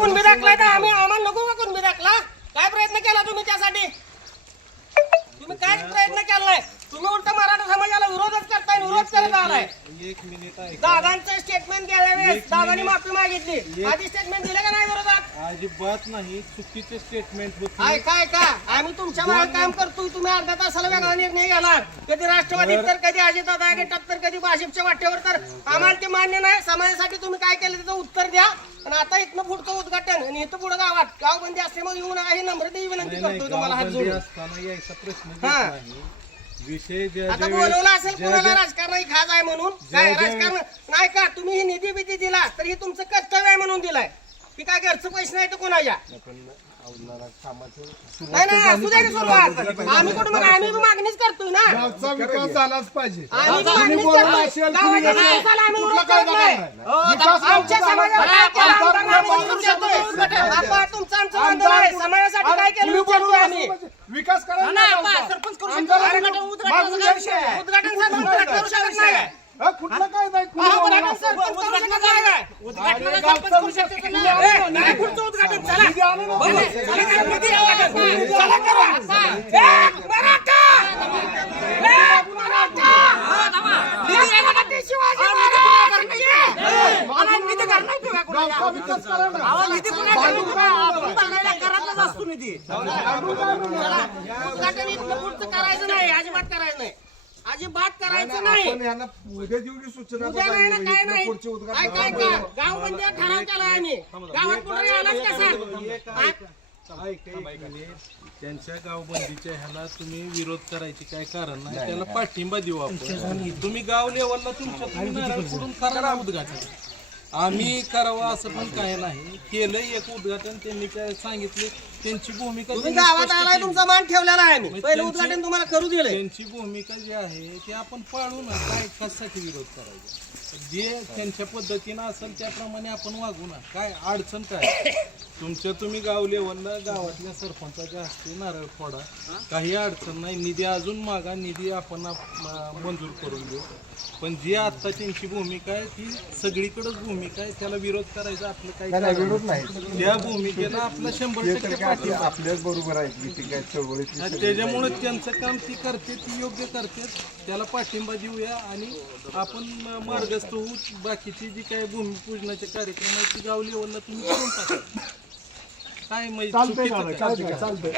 कुणबी दाखलाय तर आम्ही आम्हाला नको का कुणबी दाखला. काय प्रयत्न केला तुम्ही त्यासाठी? तुम्ही काय प्रयत्न केला नाही तुम्ही उलट मराठा समाजाला विरोधच करताय विरोध करत आलाय. एक मिनिट आहे दादांचं स्टेटमेंट द्यायला वेळेस दादांनी माफी मागितली. आधी स्टेटमेंट दिलं का नाही विरोधात? अजिबात नाही. चुकीचे स्टेटमेंट काय काय का आम्ही तुमच्या मागे काम करतोय. तुम्ही अर्ध्या तासाला वेगळा निर्णय घ्याला कधी राष्ट्रवादीत तर कधी अजितदादा गटात तर कधी भाजपच्या वाटेवर तर. आम्हाला ते मान्य नाही. समाजासाठी तुम्ही काय केलं त्याचं उत्तर द्या. आणि आता इथनं पुढचं उद्घाटन आणि इथं पुढं गावात. गावबंदी असल्यामुळे येऊन आहे नम्रतेची विनंती करतोय तुम्हाला हात जोडून. असताना यायचा प्रश्न हा. नाही. विषय ज्या आता ज्या बोलवलं वेळेस- असेल ज्या- कोणाला ज्या- राजकारणाची खाज आहे म्हणून. ज्या- काय ज्या- राजकारण नाही का तुम्ही ही निधी बिधी दिला तर ही तुमचं कर्तव्य आहे म्हणून दिलाय. की काय घरचं पैसे नाही तर कोणाच्या नाही नाही असू सुरुवात आम्ही कुठं मग आम्ही बी मागणीच करतोय ना गावचा विकास झालाच पाहिजे आम्ही बी मागणीच करतोय. असेल गावाच्या तुम्ही विकासाला आम्ही कुठला विरोध काय करत नाही. विकास आमच्या समाजाला काय केलं आमदार आमदार आम्ही माणूस विचारतोय. आपण तुमचं आमचं बंधन आमदार- आहे. समाजासाठी काय केलं विचारतोय आम्ही म्हणजे विकास करा ना, आपण सरपंच करू शकतो. उद्घाटन. उद्घाटन उद्घाटन करू शकत नाही? हा, कुठलं काय हा, नाही करायचं नाही अजिबात करायचं नाही. अजिबात करायचं नाही आपण यांना उद्या जेवढी सूचना उद्या नाही ना काय नाही. पुढचे काय काय उद्घाटन का गाव बंदी ठराव केला आम्ही. गावात पुढे आलाच कसा? त्यांच्या गावबंदीच्या ह्याला तुम्ही विरोध करायचे काय कारण नाही? त्याला पाठिंबा देऊ आपण. तुम्ही गाव लेवलला तुमच्या तुम्ही नारळ फोडून करा उद्घाटन. आम्ही करावं असं पण काय नाही. केलं एक उद्घाटन त्यांनी काय सांगितले त्यांची भूमिका तुम्ही त्यांनी गावात स्पष्ट आलाय केली. तुमचा मान ठेवलेला आहे पहिलं त्यांची- उद्घाटन तुम्हाला करू दिलंय. त्यांची भूमिका जी आहे ती आपण पाळू ना काय कशासाठी विरोध करायचा. जे त्यांच्या पद्धतीनं असेल त्याप्रमाणे आपण वागू ना. काय अडचण काय? तुमच्या तुम्ही गाव लेवलला गावातल्या सरपंचाच्या हस्ते नारळ फोडा. काही अडचण नाही. निधी अजून मागा. निधी आपण आप- मंजूर करून देऊ. पण जी आता त्यांची भूमिका आहे ती सगळीकडेच भूमिका आहे त्याला विरोध करायचा आपलं काही नाही, कारण विरोध नाही. त्या भूमिकेला आपला शंभर टक्के आपल्याच बरोबर आहे की ती काय चळवळीतली आणि सगळी त्याच्यामुळे त्यांचं काम ती करते ती योग्य करते त्याला पाठिंबा देऊया आणि आपण म- मार्गस्थ होऊ बाकीची जी काही भूमिपूजनाचे कार्यक्रम आहेत ती गाव लेवलला तुम्ही करून टाका. काय म्हणजे चालतंय? चालतंय